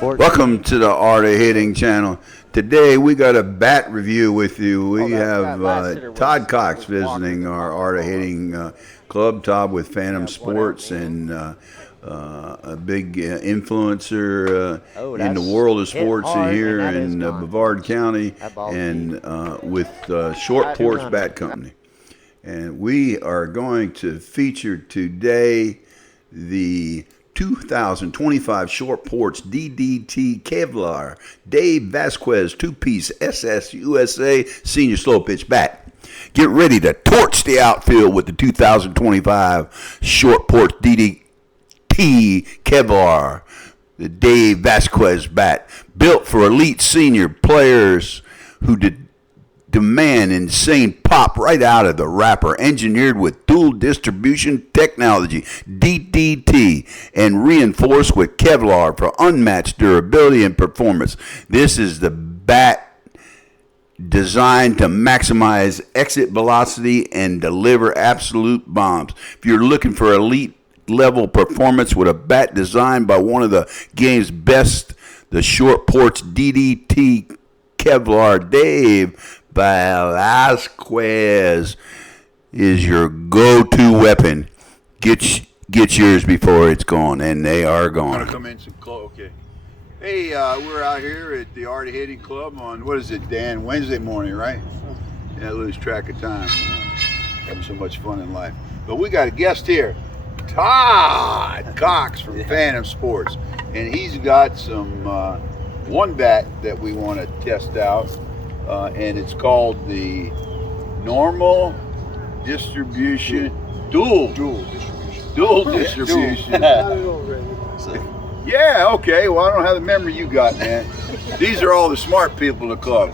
Welcome to the Art of Hitting channel. Today we got a bat review with you. We have Todd Cox visiting our Art of Hitting club. Todd with Phantom Sports and a big influencer in the world of sports here in Brevard County and with Short Porch Bat Company. And we are going to feature today the 2025 Short Porch DDT Kevlar Dave Velasquez 2-piece SSUSA Senior Slowpitch bat. Get ready to torch the outfield with the 2025 Short Porch DDT Kevlar, the Dave Velasquez bat, built for elite senior players who demand insane pop right out of the wrapper, engineered with dual distribution technology, DDT, and reinforced with Kevlar for unmatched durability and performance. This is the bat designed to maximize exit velocity and deliver absolute bombs. If you're looking for elite level performance with a bat designed by one of the game's best, the Short Porch DDT Kevlar Dave Velasquez is your go-to weapon. Get yours before it's gone, and they are gone. I'm gonna come in some close. Okay. Hey, we're out here at the Art of Hitting Club on, what is it, Dan? Wednesday morning, right? Yeah, I lose track of time. Having so much fun in life. But we got a guest here, Todd Cox from Phantom Sports, and he's got some one bat that we want to test out. And it's called the normal distribution, dual distribution. Yeah, okay. Well, I don't have the memory you got, man. These are all the smart people in the club.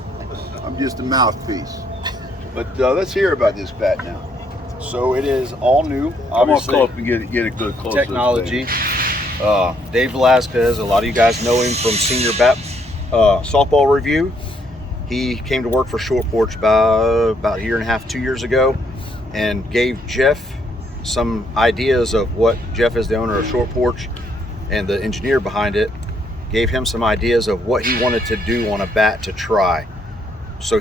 I'm just a mouthpiece. But let's hear about this bat now. So it is all new. I'm gonna close and get a good close technology. Dave Velasquez. A lot of you guys know him from Senior Bat Softball Review. He came to work for Short Porch about a year and a half, 2 years ago, and gave Jeff some ideas of what Jeff is the owner of Short Porch and the engineer behind it, gave him some ideas of what he wanted to do on a bat to try. So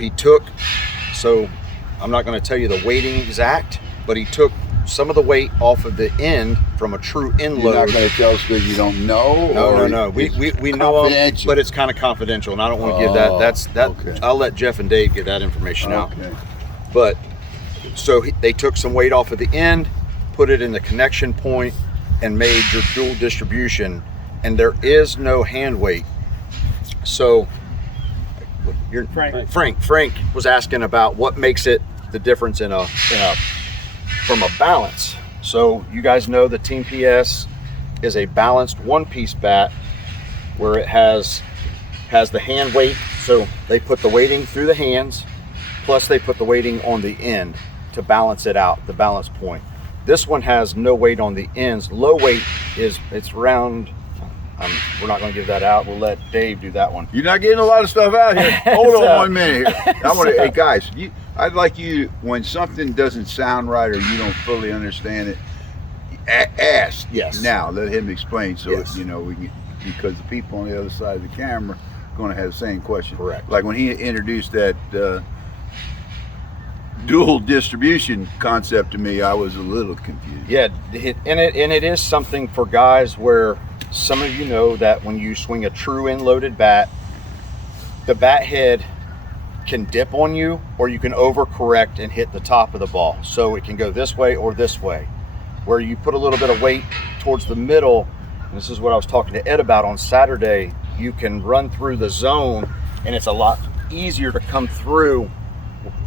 I'm not going to tell you the weighting exact, but he took some of the weight off of the end from a true end load. You're not going to tell us because you don't know? No. We know him, but it's kind of confidential, and I don't want to give that. Okay. I'll let Jeff and Dave get that information out. But so they took some weight off of the end, put it in the connection point, and made your dual distribution. And there is no hand weight. So Frank was asking about what makes it the difference from a balance. So you guys know the Team PS is a balanced one-piece bat where it has the hand weight. So they put the weighting through the hands, plus they put the weighting on the end to balance it out, the balance point. This one has no weight on the ends. Low weight it's round. We're not going to give that out. We'll let Dave do that one. You're not getting a lot of stuff out here. Hold on 1 minute here. Hey guys, I'd like you, when something doesn't sound right or you don't fully understand it, ask. Yes. Now let him explain so yes. we can, because the people on the other side of the camera are going to have the same question. Correct. Like when he introduced that dual distribution concept to me, I was a little confused. Yeah, and it is something for guys where some of you know that when you swing a true end-loaded bat, the bat head can dip on you, or you can overcorrect and hit the top of the ball. So it can go this way or this way. Where you put a little bit of weight towards the middle, and this is what I was talking to Ed about on Saturday, you can run through the zone, and it's a lot easier to come through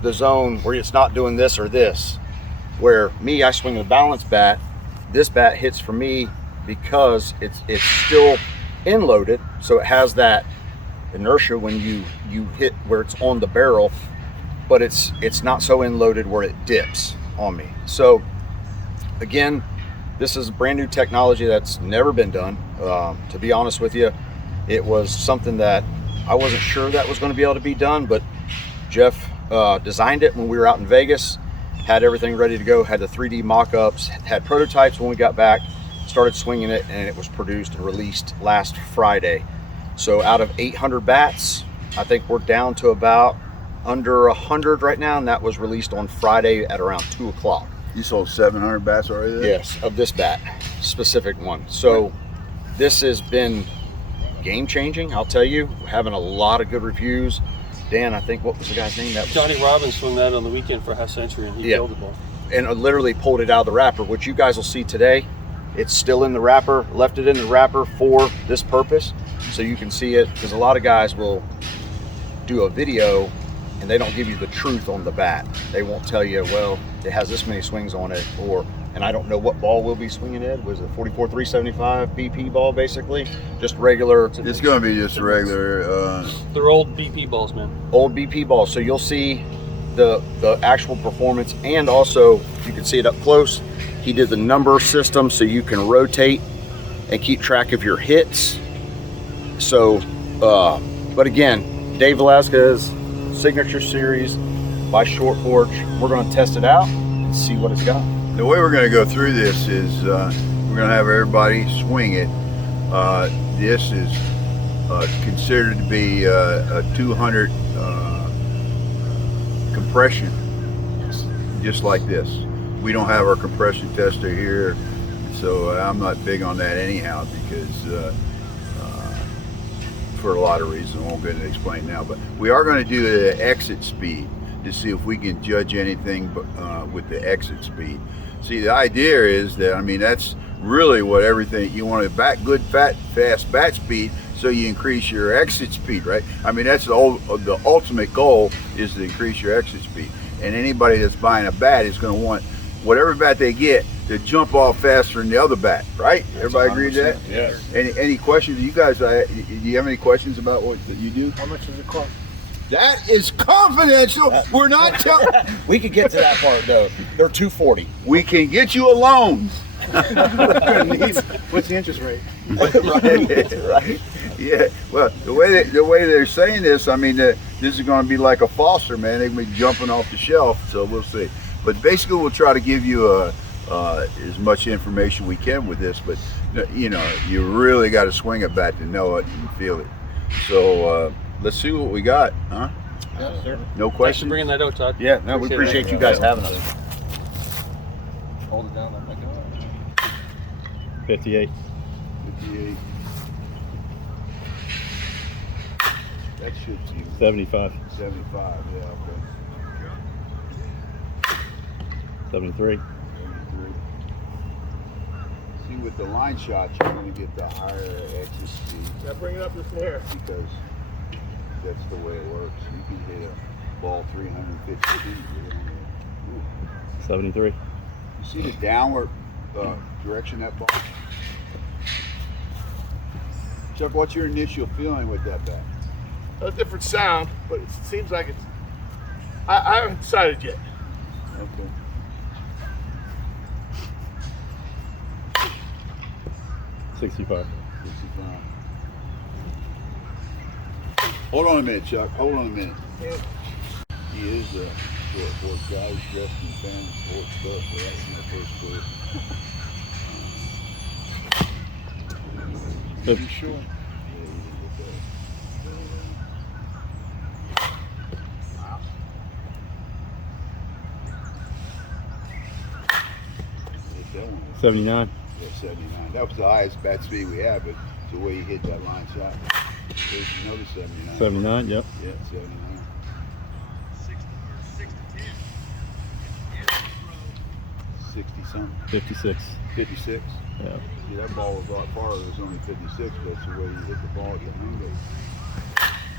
the zone where it's not doing this or this. Where me, I swing a balance bat, this bat hits for me because it's still end loaded, so it has that inertia when you hit where it's on the barrel, but it's not so end loaded where it dips on me. So again, this is brand new technology that's never been done. To be honest with you, it was something that I wasn't sure that was going to be able to be done, but Jeff designed it when we were out in Vegas, had everything ready to go, had the 3D mock-ups, had prototypes when we got back, started swinging it, and it was produced and released last Friday. So out of 800 bats, I think we're down to about under 100 right now, and that was released on Friday at around 2 o'clock. You sold 700 bats already there? Yes, of this bat, specific one. So this has been game changing, I'll tell you. We're having a lot of good reviews. Dan, I think, what was the guy's name? That was Johnny Robbins swung that on the weekend for half century, and he killed the ball. And I literally pulled it out of the wrapper, which you guys will see today. It's still in the wrapper, left it in the wrapper for this purpose, so you can see it, because a lot of guys will do a video and they don't give you the truth on the bat. They won't tell you, well, it has this many swings on it, and I don't know what ball we'll be swinging in. Was it 44 375 BP ball, basically? Just regular. It's going to be just regular. They're old BP balls, man. Old BP balls. So you'll see the actual performance, and also you can see it up close. He did the number system so you can rotate and keep track of your hits. So, but again, Dave Velasquez Signature Series by Short Porch. We're going to test it out and see what it's got. The way we're going to go through this is we're going to have everybody swing it. This is considered to be a 200 compression, just like this. We don't have our compression tester here, so I'm not big on that anyhow, because for a lot of reasons I won't get to explain now. But we are going to do the exit speed to see if we can judge anything with the exit speed. See, the idea is that, I mean, that's really what everything, you want to good, fast bat speed, so you increase your exit speed, right? I mean, that's the ultimate goal, is to increase your exit speed. And anybody that's buying a bat is going to want whatever bat they get to jump off faster than the other bat, right? Everybody agree to that? Yes. Any questions? You guys, do you have any questions about what you do? How much does it cost? That is confidential. We're not telling. We could get to that part though. They're $240. We can get you a loan. What's the interest rate? Right. Yeah. Well, the way they're saying this, I mean, this is going to be like a Foster, man. They're going to be jumping off the shelf. So we'll see. But basically, we'll try to give you as much information we can with this. But you know, you really got to swing a bat to know it and feel it. So let's see what we got, huh? Yes, sir. No Thanks for questions. bringing that out, Todd. Yeah, no, we appreciate you guys having us. Hold it down. I'm like, 58. 58. That should be 75. 75. Yeah. Okay. 73. 73. See, with the line shots, you're going to get the higher exit speed. yeah, bring it up to there. Because that's the way it works. You can hit a ball 350 feet. Ooh. 73. You see the downward direction that ball? Chuck, what's your initial feeling with that bat? A different sound, but it seems like it's. I haven't decided yet. Okay. 65. 65. Hold on a minute, Chuck. Hold on a minute. Yeah. He is a short board guy. He's dressed in fan sports stuff, so that's my first clue. Good. You sure? Yeah, he didn't get that. Wow. Hit that one. 79. Yeah, 79. That was the highest bat speed we had, but it's the way he hit that line shot. There's another 79. 79, yep. Yeah, 79. 60 something. 56. 56. Yeah. See, that ball was a lot farther. It was only 56, but it's the way you hit the ball at the angle.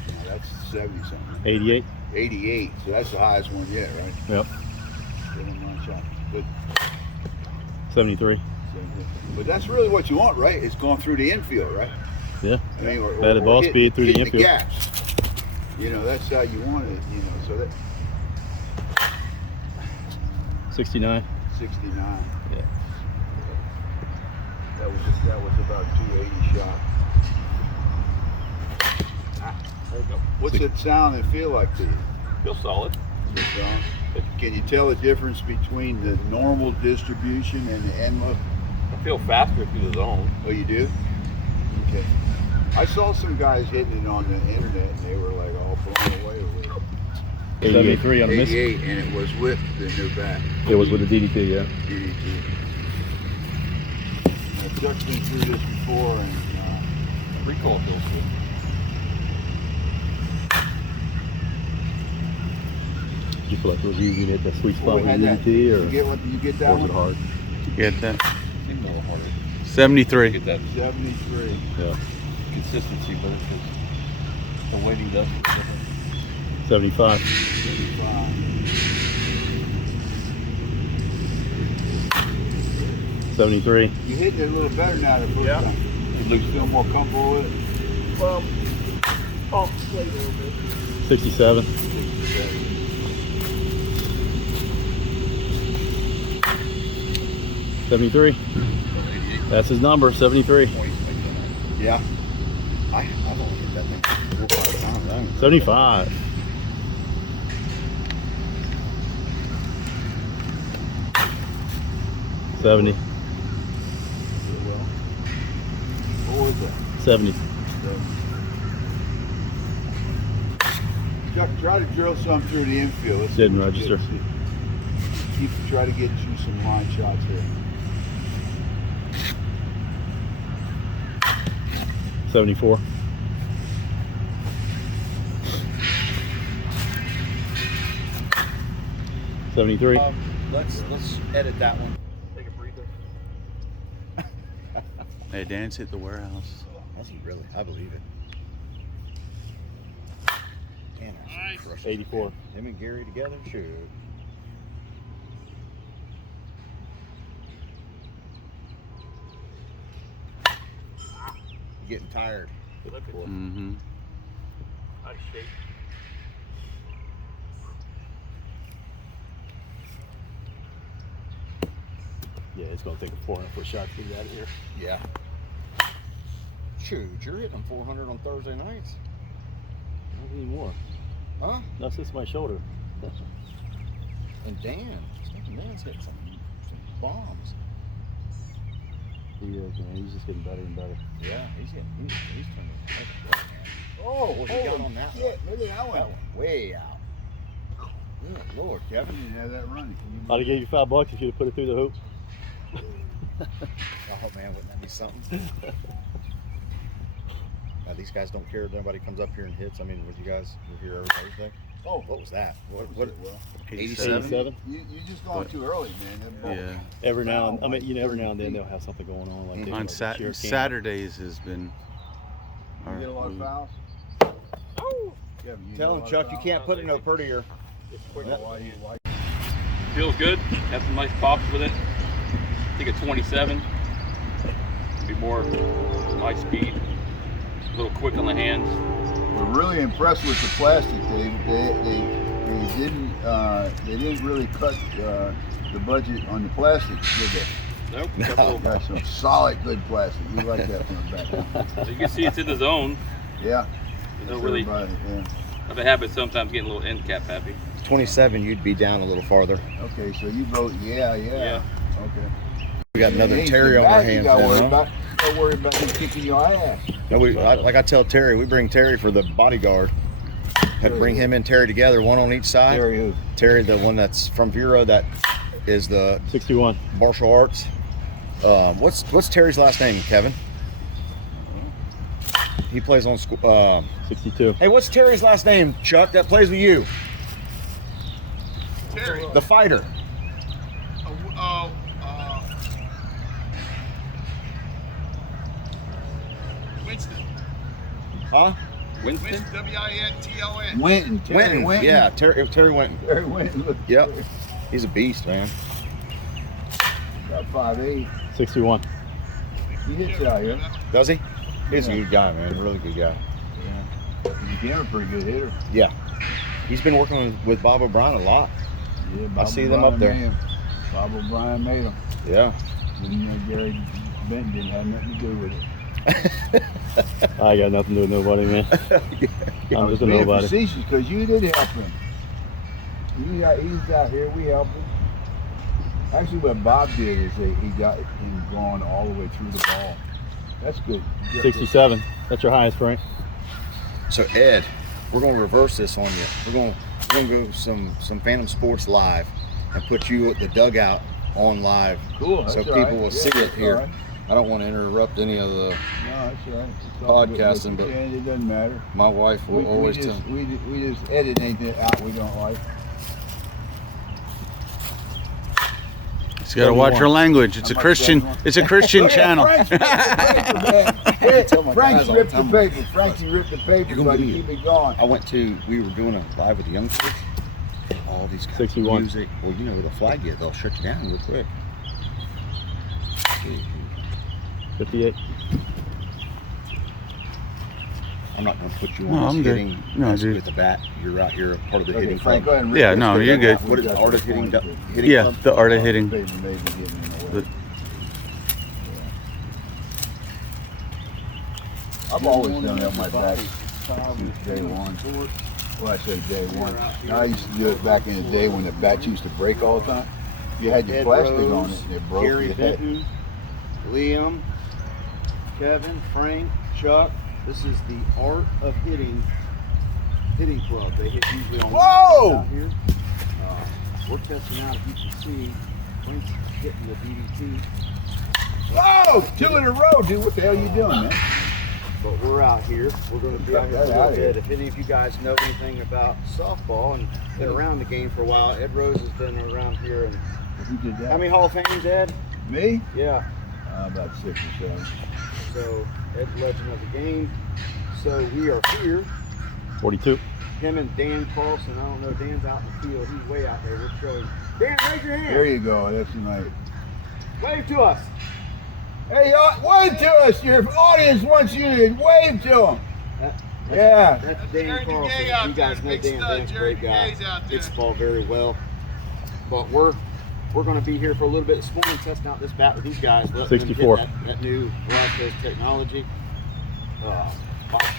Now that's 70 something. 88. 88. So that's the highest one yet, right? Yep. Hit him one shot. Good. 73. But that's really what you want, right? It's going through the infield, right? Yeah. I mean, Batted ball speed through the hitting infield. gaps. You know, that's how you want it. You know, so that 69. 69. Yeah. That was about 280 shot. There you go. What's it sound and feel like to you? Feel solid. Good sound. Can you tell the difference between the normal distribution and the end look? I feel faster through the zone. Oh, you do? Okay. I saw some guys hitting it on the internet, and they were like all blown away with it. 73 on the miss. 88, and it was with the new bat. It was with the DDT, yeah. DDT. Chuck's been through this before, and Recall feels good. You feel like it was easy to hit that sweet spot we with had that. DDT, or You get that was one? it hard? Get that. Seemed a little harder. 73. Get that 73. Yeah. consistency, but because the weighting does. 75. 75. 73. You hit it a little better now the first time. You feel more comfortable with it? Well, off the plate a little bit. 67. 73. That's his number, 73. Yeah. I've only hit that thing 4 or 5 times. 75. $70. What was that? 70. Chuck, try to drill some through the infield. Let's see Didn't what you register. get. Try to get you some line shots here. 74. $73. Let's edit that one. Take a breather. Hey, Dan's hit the warehouse. That's really, I believe it. Man, Nice. 84. Him and Gary together, shoot. You getting tired? Mm-hmm. Out of shape. Yeah, it's going to take a 400-foot shot to get out of here. Yeah. Shoot, you're hitting 400 on Thursday nights. Not anymore. Huh? That's just my shoulder. And Dan's hitting some bombs. He's just getting better and better. Yeah, he's turning. Oh, What he got on that shit. Maybe that That one. one way out. Good Lord, You Kevin. didn't have that running. I'd have gave you $5 if you'd have put it through the hoop. Oh man, wouldn't that be something? These guys don't care if nobody comes up here and hits. I mean, with you guys, we're here every Thursday. Oh, what was that? What? 87? 87. You just gone too early, man. That ball- Yeah. Every now and every now and then they'll have something going on. Like they On have, like, a cheer camp. Saturdays has been. You get a lot of fouls? Kevin, you Tell get a him, lot of Chuck, you fouls? can't put it no prettier. Why you like Feels good. Have some nice pops with it. I think at 27. Be more my speed. A little quick on the hands. We're really impressed with the plastic. They didn't really cut the budget on the plastic, did they? Nope. No. Got a little- Got some solid good plastic. We like that from the back. So you can see it's in the zone. Yeah. You don't really Everybody, yeah. have a habit sometimes getting a little end cap happy. 27, you'd be down a little farther. Okay, so you vote yeah. Yeah. Okay. We got another Hey, Terry the on our back you hands gotta now. worry Huh? about. Don't worry about him kicking your ass. No, like I tell Terry, we bring Terry for the bodyguard. Had to bring him and Terry together, one on each side. Terry who? Terry, the one that's from Vero, that is the 61. martial arts. What's Terry's last name, Kevin? He plays on school. 62. Hey, what's Terry's last name, Chuck? That plays with you, Terry. the fighter. Winston. Huh? Winston? W-I-N-T-O-N. Winton. Terry Winton. Yeah, Terry Winton. Terry Winton. Look, Yep. He's a beast, man. Got 5'8". 61. He hits out here. Does he? He's a good guy, man. Really good guy. He's a pretty good hitter. Yeah. He's been working with Bob O'Brien a lot. Yeah, I see them up there. made him. Bob O'Brien made him. Yeah. And Gary Benton didn't have nothing to do with it. I got nothing to do with nobody, man. I'm just a Being nobody. facetious because you did help him. He's out here. We helped him. Actually, what Bob did is he got him going all the way through the ball. That's good. 67. That's your highest, Frank. So Ed, we're gonna reverse this on you. We're gonna go some Phantom Sports live and put you at the dugout on live. Cool. So That's people all right. will see it that's here. all right. I don't want to interrupt any of the No, that's all right. It's all good. podcasting, but It doesn't matter. my wife will always we tell. just edit anything out we don't like. It's got to watch your language. It's a Christian. It's a Christian channel. Frank's ripped the paper. Frankie ripped the paper, You're gonna buddy. believe Keep it going. We were doing a live with the youngsters. All these guys, 61. music. Well, you know, with a flag yet, they'll shut you down real quick. 58. I'm not going to put you No, on I'm this good. hitting No, dude. with the bat. You're out here, part of the Okay, hitting Frank, club. go ahead and rip Yeah, this no, paper you're good. out. What is the art of hitting? Hitting Yeah, club? the art of hitting. Paper may be getting in the way. I've always done that on my back since day one. Well, I say day one. I used to do it back in the day when the bats used to break all the time. You had your Ed plastic Rose, on it and it broke. Gary your head. Benton, Liam, Kevin, Frank, Chuck. This is the art of hitting club. They hit usually on Whoa! out here. We're testing out, if you can see, Frank's hitting the DDT. Whoa! 2 in a row, dude. What the hell you doing, man? But we're out here. We're going to be out here for a Get out little of here. bit. If any of you guys know anything about softball and been around the game for a while, Ed Rose has been around here. And Who did that? how many Hall of Fames, Ed? Me? Yeah. About 6 or 7. So Ed's legend of the game. So we are here. 42. Him and Dan Carlson. I don't know. Dan's out in the field. He's way out there. We're showing. Dan, raise your hand. There you go. That's nice. Wave to us. Hey, wave to us. Your audience wants you to wave to them. Yeah. That's Dan Carlson. You guys know Dan. Dan's a great guy. Hits the ball very well. But we're going to be here for a little bit this morning, testing out this bat with these guys. Letting them hit 64. that new Velasquez technology. My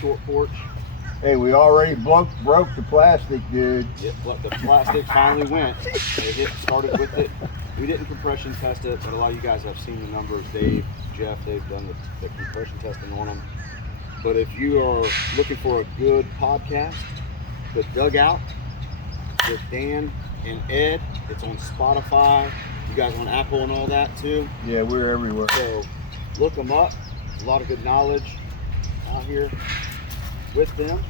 short porch. Hey, we already broke the plastic, dude. Yep, but the plastic finally went. They started with it. We didn't compression test it, but a lot of you guys have seen the numbers. Dave, Jeff, they've done the compression testing on them. But if you are looking for a good podcast, The Dugout with Dan and Ed, it's on Spotify. You guys on Apple and all that too. Yeah, we're everywhere. So look them up. A lot of good knowledge out here with them.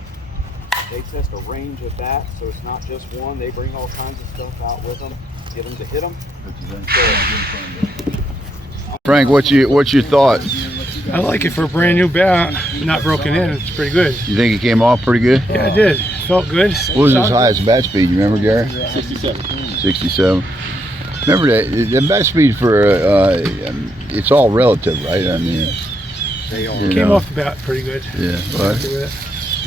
They test a range of bats, so it's not just one. They bring all kinds of stuff out with them, get them to hit them. Frank, what's your thought? I like it for a brand new bat, not broken in. It's pretty good. You think it came off pretty good? Yeah, it did. Felt good. What was his highest bat speed? You remember, Gary? 67. 67. Remember that the bat speed for it's all relative, right? I mean, They are. you Came know, off the bat pretty good. Yeah, Happy well, with it.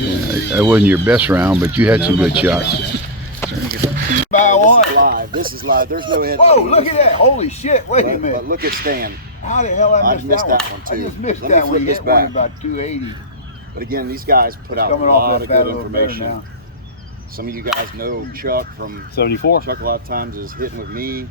yeah, that wasn't your best round, but you had some good shots. This is live. There's no Ed. Whoa! Look at that! Holy shit! Wait a But minute. look at Stan. How the hell I missed that one? too. I just missed Let me that one. flip He this hit one back. about 280. But again, these guys put out Coming a off lot that of bat a good little better information. now. Some of you guys know Chuck from 74. Chuck a lot of times is hitting with me.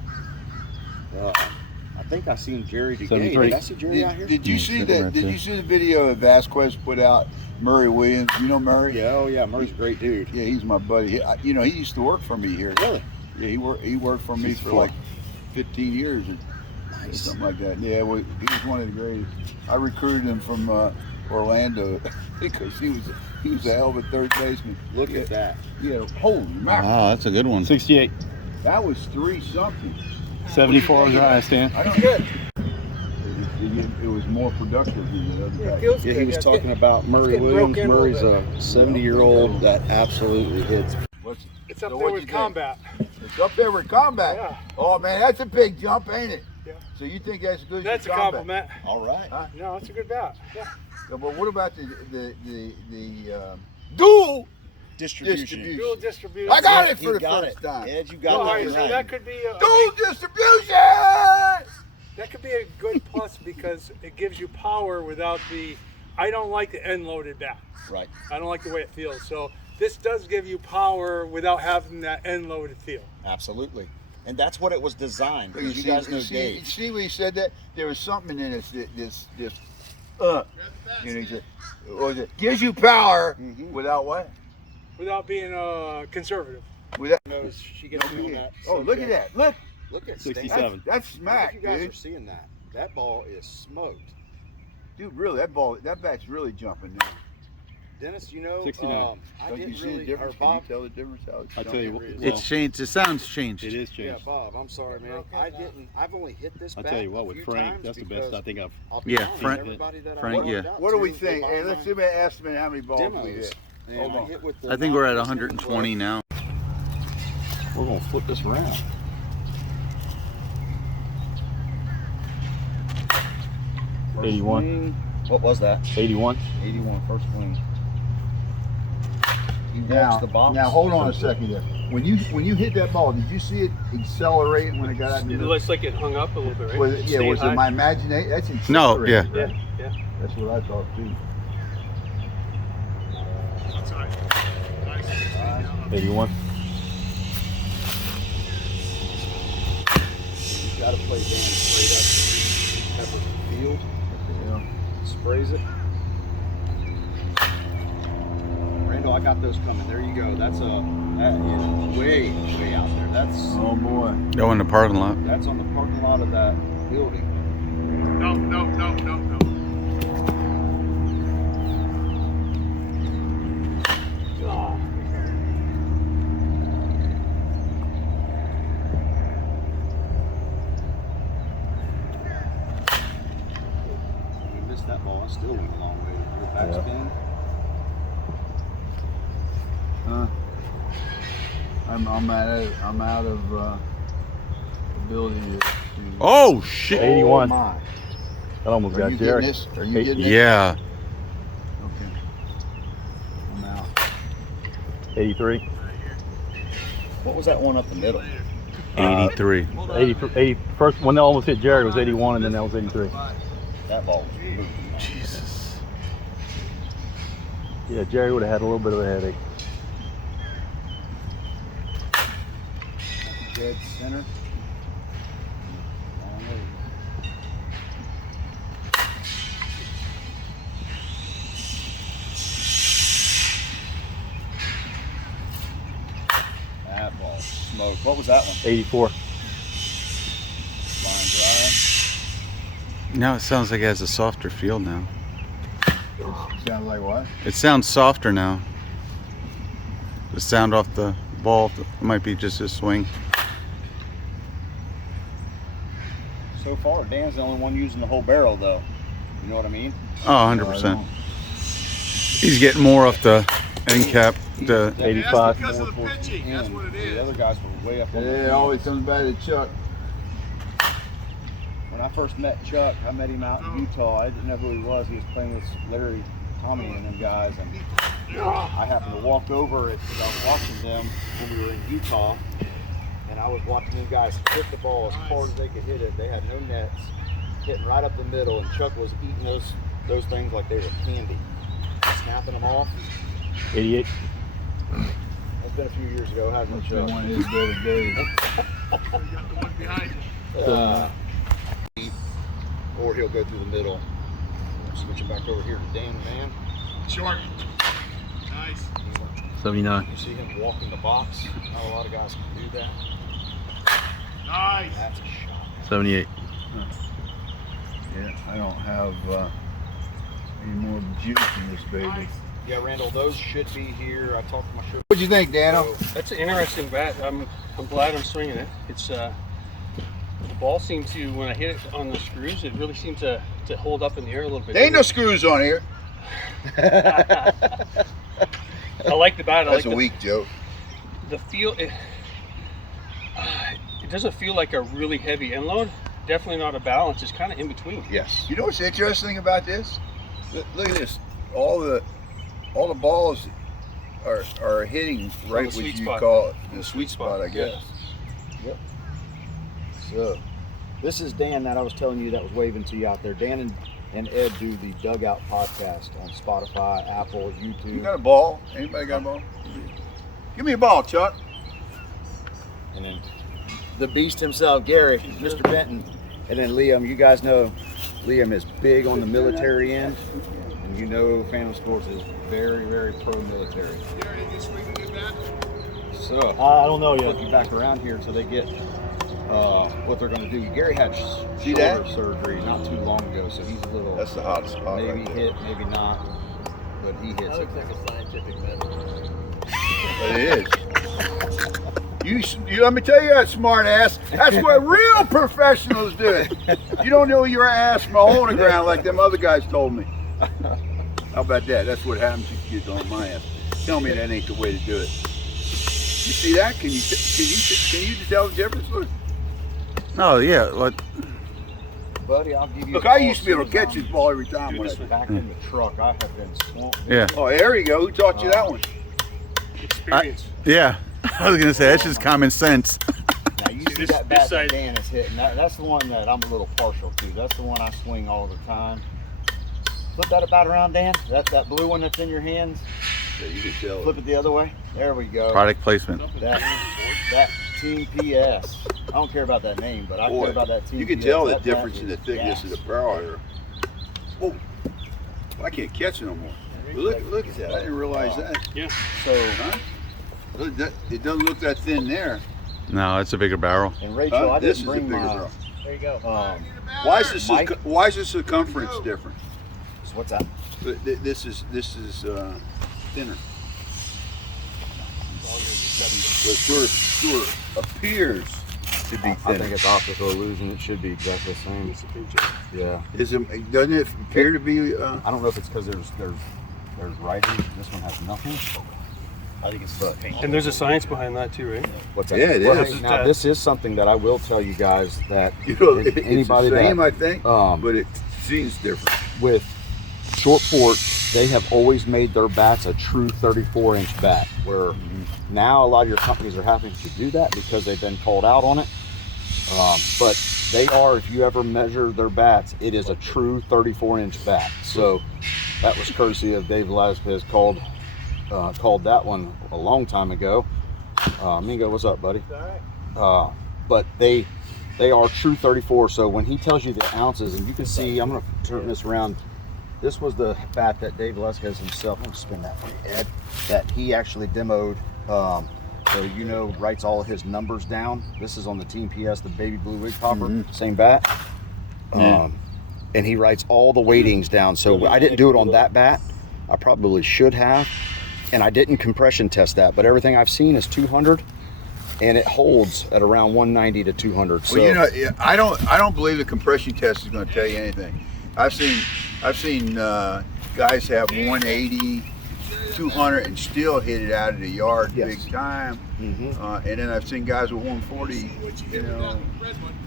I think I seen Jerry DeGay. 73. Did I see Jerry out here? Did you see sitting that? right Did there. you see the video that Velasquez put out? Murray Williams. You know Murray? Yeah, oh yeah, Murray's a great dude. Yeah, he's my buddy. He used to work for me here. Really? Yeah, he worked for me for like 15 years or Nice. something like that. Yeah, well, he was one of the greatest. I recruited him from Orlando because he was a hell of a third baseman. Look at that. Yeah, holy mackerel. Wow, that's a good one. 68. That was 3-something. 74 was your highest, Dan. I don't get it. It was more productive than the other guy. Yeah, he was talking about Murray Williams. Murray's a 70-year-old that absolutely hits. It's up So there what'd with you think? combat. It's up there with combat. Yeah. Oh man, that's a big jump, ain't it? Yeah. So you think that's good? That's a combat? compliment. All right. Huh? No, it's a good bat. Yeah. Yeah, but what about the dual Distribution. Dual distribution. I got it for You the got first it. time. Ed, you Oh, got all right, that so right. that could be Dual distribution. that could be a good plus because it gives you power without the. I don't like the end-loaded bat. Right. I don't like the way it feels. So this does give you power without having that end-loaded feel. Absolutely. And that's what it was designed. You You guys know Dave. see when he said that? There was something in this You know, he said, gives you power without what? Without being conservative. Without. Knows she gets me on that. Oh, look at that! Look, Look at 67. that's Stan. smack, You guys dude. are seeing that. That ball is smoked. Dude, really, that bat's really jumping now. Dennis, you know, 69. I Don't you didn't see really, the difference? or Can you Bob. tell the difference? How it's I tell you jumping? what, It's changed. The sound's changed. it is Yeah, changed. Bob, I'm sorry, man. I've only hit this I bat tell you what, a with few Frank, times that's the best because I think I've. I'll be Yeah, honest, Frank- everybody that Frank, I yeah. pointed out What do to, we they think? buy Hey, let's my see about estimate how many balls we demos. hit. And Hold I on. hit with the I think we're at mouthpiece 120 now. We're gonna flip this around. First 81. swing. What was that? 81. 81, first swing. He Now, walks the box. now hold on a second there. When you hit that ball, did you see it accelerate when it got out? It looks like it hung up a little bit, right? Was it, yeah, Stayed was high. it my imagination? That's No, accelerated. yeah. Right? Yeah. That's what I thought too. 81. You gotta play Dan straight up. Peppers the field. Sprays it. Randall, I got those coming. There you go. That is way out there. That's Oh boy. Go in the parking lot. that's on the parking lot of that building. No. You missed that ball. I still went a long way. Your backspin. I'm out of ability to. Oh shit! 81. My. That almost Are got you Jerry. getting this? Are you getting this? Yeah. Okay. I'm out. 83. What was that one up the middle? 83. 80, first one that almost hit Jerry was 81, and then that was 83. That ball was moving. Jesus. Yeah, Jerry would have had a little bit of a headache. Dead center. Long way. That ball smoked. What was that one? 84. Line drive. Now it sounds like it has a softer feel now. Sounds like what? It sounds softer now. The sound off the ball might be just a swing. So far, Dan's the only one using the whole barrel, though. You know what I mean? Oh, 100%. He's getting more off the end cap. The 85. Because of the pitching. That's what it The is. other guys were way up on the It field. always comes back to Chuck. When I first met Chuck, I met him out in Utah. I didn't know who he was. He was playing with Larry, Tommy, and them guys. And I happened to walk over because I was watching them when we were in Utah. And I was watching them guys hit the ball as hard as they could hit it. They had no nets, hitting right up the middle. And Chuck was eating those things like they were candy, snapping them off. 88. That's been a few years ago, hasn't it, That's been Chuck? one of his better days. You got the one behind you. Or he'll go through the middle. Switch it back over here to Dan, man. Short. Nice. 79. You see him walking the box. Not a lot of guys can do that. Nice. That's a shot. 78. Yeah, I don't have any more juice in this baby. Nice. Yeah, Randall, those should be here. I talked to my shirt. What'd you think, Dano? That's an interesting bat. I'm glad I'm swinging it. It's the ball seems to, when I hit it on the screws, it really seems to hold up in the air a little bit. There ain't no screws on here. I like the bat. I That's like a weak joke. the feel. It doesn't feel like a really heavy end load. Definitely not a balance. It's kind of in between. Yes. You know what's interesting about this? Look at this. All the balls are hitting right what sweet you spot. call it the sweet spot, I guess. Yep. So, this is Dan that I was telling you that was waving to you out there. Dan and Ed do the Dugout podcast on Spotify, Apple, You YouTube. got a ball? Anybody got a ball? Give me a ball, Chuck. And then the beast himself, Gary, Mr. Benton. And then Liam, you guys know Liam is big on the military end, and you know Phantom Sports is very, very pro-military. So I don't know yet. flip you back around here so they get what they're going to do. Gary had See shoulder that? surgery not too long ago, so he's a little That's the hottest spot. maybe right there. hit, maybe not, but he hits it. like a scientific method. But it is. You let me tell you that, smart ass. That's what real professionals do. You don't know your ass from a hole in the ground like them other guys told me. How about that? That's what happens if you get on my ass. Tell me that ain't the way to do it. You see that? Can you tell the difference? Look, Oh yeah, like Buddy, I'll give you. look, I used to be able to catch this ball every time. Dude, When this I, back in the truck, I have been swamped. yeah, oh, there you go. Who taught you that one? Experience. yeah. I was gonna say that's just common sense. Now you see This- that this bat that side- Dan is hitting. That's the one that I'm a little partial to. That's the one I swing all the time. Flip that about around, Dan. That blue one that's in your hands. Yeah, you can tell. Flip it the other way. There we go. Product placement. That Team PS. I don't care about that name, but I Boy, care about that Team you can PS. tell the That difference bat in the is thickness gas. of the barrel here. Oh, I can't catch it no more. Look at that. I didn't realize that. Yeah. So, Huh? Look, it doesn't look that thin there. No, it's a bigger barrel. and Rachel, I This didn't is a bring bigger my. barrel. There you go. Mike? Why is the circumference different? So what's that? This is thinner. Well, sure appears to be I thinner. think it's optical illusion. It should be exactly the same. Yeah. Doesn't it appear to be? I don't know if it's because there's writing. This one has nothing. I think it's the paint. And there's a science behind that too, right? What's that? Yeah, it Well, is. Now this is something that I will tell you guys that You know, if it's anybody the same, that I think, but it seems different. with short porch, they have always made their bats a true 34-inch bat. Where now a lot of your companies are having to do that because they've been called out on it. But they are, if you ever measure their bats, it is a true 34-inch bat. So that was courtesy of Dave Velasquez called that one a long time ago. Mingo, what's up, buddy? But they are true 34. So when he tells you the ounces, and you can see, I'm gonna turn this around. This was the bat that Dave Velasquez himself, I'm gonna spin that for you, Ed, that he actually demoed. So writes all of his numbers down. This is on the Team PS, the baby blue wig popper, same bat. And he writes all the weightings down. So I didn't do it on that bat. I probably should have. And I didn't compression test that, but everything I've seen is 200, and it holds at around 190 to 200. So Well, I don't believe the compression test is going to tell you anything. I've seen guys have 180, 200, and still hit it out of the yard Yes. big time. And then I've seen guys with 140.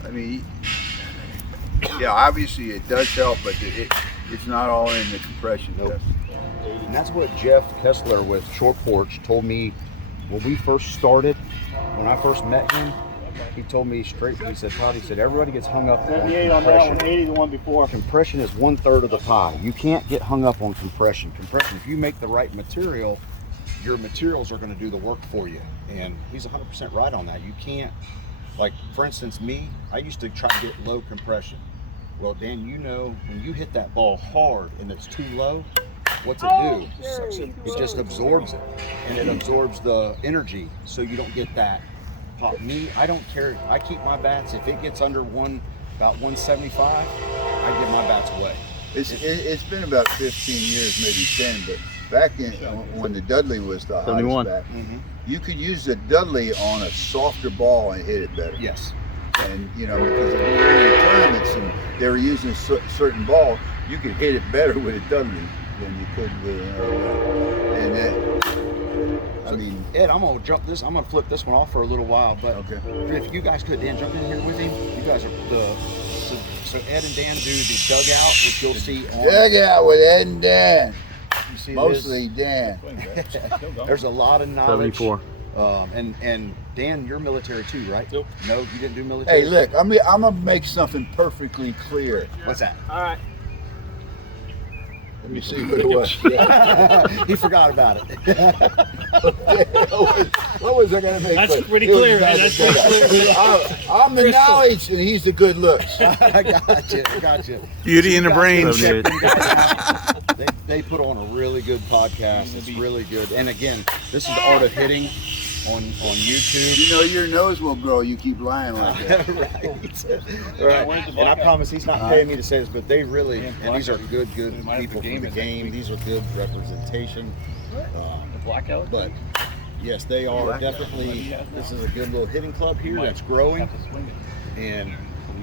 I mean, yeah, obviously it does help, but it's not all in the compression test. And that's what Jeff Kessler with Short Porch told me when we first started. When I first met him, he told me straight. He said, "Todd," he said, everybody gets hung up on 78 on that one, compression. 80 the one before. Compression is 1/3 of the pie. You can't get hung up on compression. If you make the right material, your materials are going to do the work for you. And he's 100% right on that. You can't, like for instance, me, I used to try to get low compression. Well, Dan, when you hit that ball hard and it's too low, what's it do? It just absorbs it, and it absorbs the energy, so you don't get that pop. Me, I don't care. I keep my bats. If it gets under about 175, I give my bats away. It's been about 15 years, maybe 10, but back in when the Dudley was the hottest 71. bat, you could use the Dudley on a softer ball and hit it better. Yes. And because of the tournaments and they were using a certain ball, you could hit it better with a Dudley than you could with Ed, I'm gonna flip this one off for a little while, but Okay. if you guys could, Dan, jump in here with him. You guys are so Ed and Dan do the dugout, which you'll see on. Check out with Ed and Dan. You see Mostly Dan. There's a lot of knowledge. 74. And Dan, you're military too, right? Nope. No, you didn't do military. Hey, look, I'm gonna make something perfectly clear. What's that? All right. Let me see what it was. He forgot about it. What was I going to make? That's pretty clear, man. That's pretty clear. I'm the knowledge, and he's the good looks. I got you. Beauty in the brains. They put on a really good podcast. It's really good. And again, this is the art of hitting on YouTube. You know your nose will grow. You keep lying like that. Right. And I promise he's not paying me to say this, but they really, and these are good people from the game. These are good representation. The blackout. But yes, they are definitely. This is a good little hitting club here that's growing, and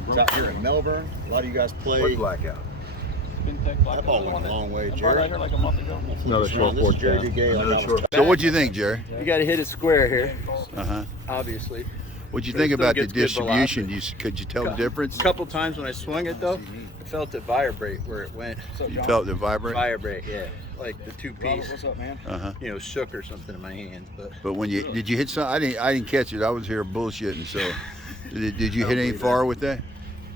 it's out here in Melbourne. A lot of you guys play. Blackout. That ball went a long way, Jerry. Like a month ago. Another short porch down. So what'd you think, Jerry? You got to hit it square here, Uh-huh. obviously. What'd you But think it still about the gets good distribution? Could you tell the difference? A couple times when I swung it though, I felt it vibrate where it went. You felt it vibrate? Vibrate, yeah. Like the two-piece, What's up, man? Uh-huh. shook or something in my hands. But But when did you hit some? I didn't catch it. I was here bullshitting. So, did you hit any far with that?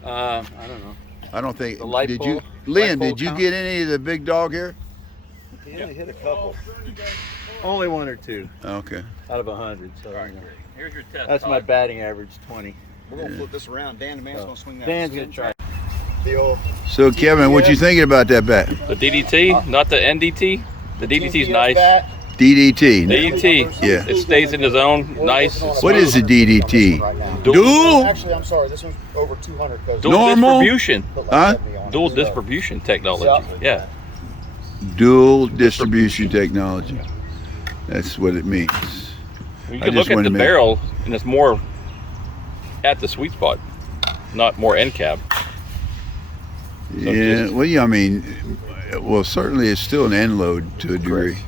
I don't know. I don't think. The light Did pole- you, Liam? light pole Did you count? get any of the big dog here? He only hit a couple. Only one or two Okay. out of 100. So Here's your test. that's my batting average, 20. We're gonna flip this around. Dan, the man's gonna swing that. Dan's gonna try. The old So, Kevin, what you thinking about that bat? The DDT, not the NDT. The DDT is nice. DDT. DDT. Yeah. It stays in the zone. Nice. It's What is the DDT? Dual? Actually, I'm sorry. This one's over 200 because dual normal? distribution. Huh? Dual distribution technology. Yeah. Dual distribution technology. That's what it means. You I can just look at wanted the to make- barrel, and it's more at the sweet spot, not more end cap. Yeah. just- Well, yeah. I mean, well, certainly it's still an end load to a degree.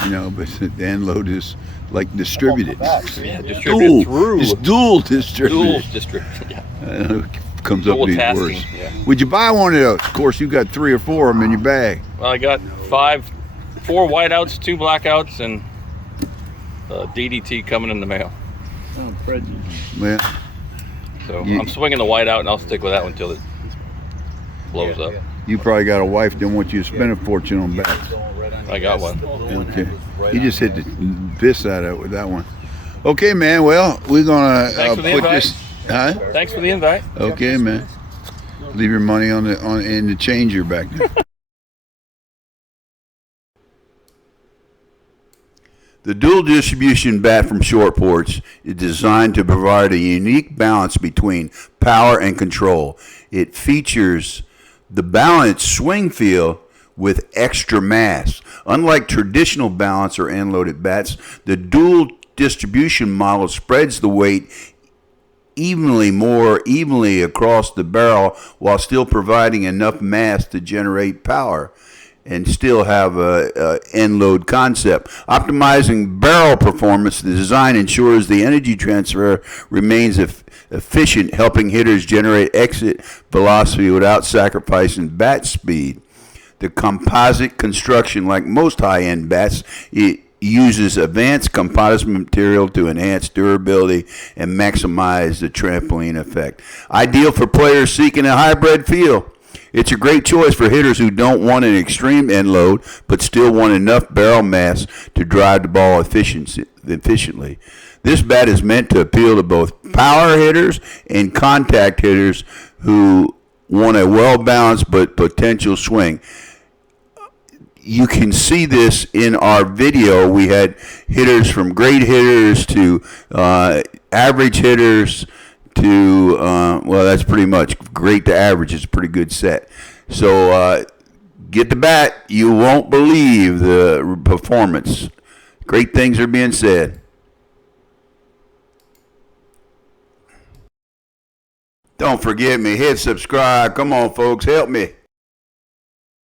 But the end load is like distributed. Yeah, distributed Dual. through. It's dual distributed. Dual distribution. Yeah. Comes up Dual with these tasking, words. yeah. Would you buy one of those? Of course, you got 3 or 4 of them in your bag. Well, I got 4 whiteouts, 2 blackouts, and DDT coming in the mail. Oh, prejudice. Well, So You- I'm swinging the whiteout, and I'll stick with that one until it blows up. you probably got a wife that wants you to spend a fortune on bats. I got one. Okay. You just hit the piss out of it with that one. Okay, man. Well, we're gonna Thanks for the put invite. this. Huh? Thanks for the invite. Okay, man. Leave your money in the changer back there. The dual distribution bat from Short Porch is designed to provide a unique balance between power and control. It features the balanced swing feel with extra mass. Unlike traditional balance or end-loaded bats, the dual distribution model spreads the weight more evenly across the barrel while still providing enough mass to generate power and still have a end load concept. Optimizing barrel performance, the design ensures the energy transfer remains efficient, helping hitters generate exit velocity without sacrificing bat speed. The composite construction, like most high-end bats, it uses advanced composite material to enhance durability and maximize the trampoline effect. Ideal for players seeking a hybrid feel. It's a great choice for hitters who don't want an extreme end load but still want enough barrel mass to drive the ball efficiently. This bat is meant to appeal to both power hitters and contact hitters who want a well-balanced but potential swing. You can see this in our video. We had hitters from great hitters to average hitters to, well, that's pretty much great to average. It's a pretty good set. So get the bat. You won't believe the performance. Great things are being said. Don't forget me. Hit subscribe. Come on, folks. Help me.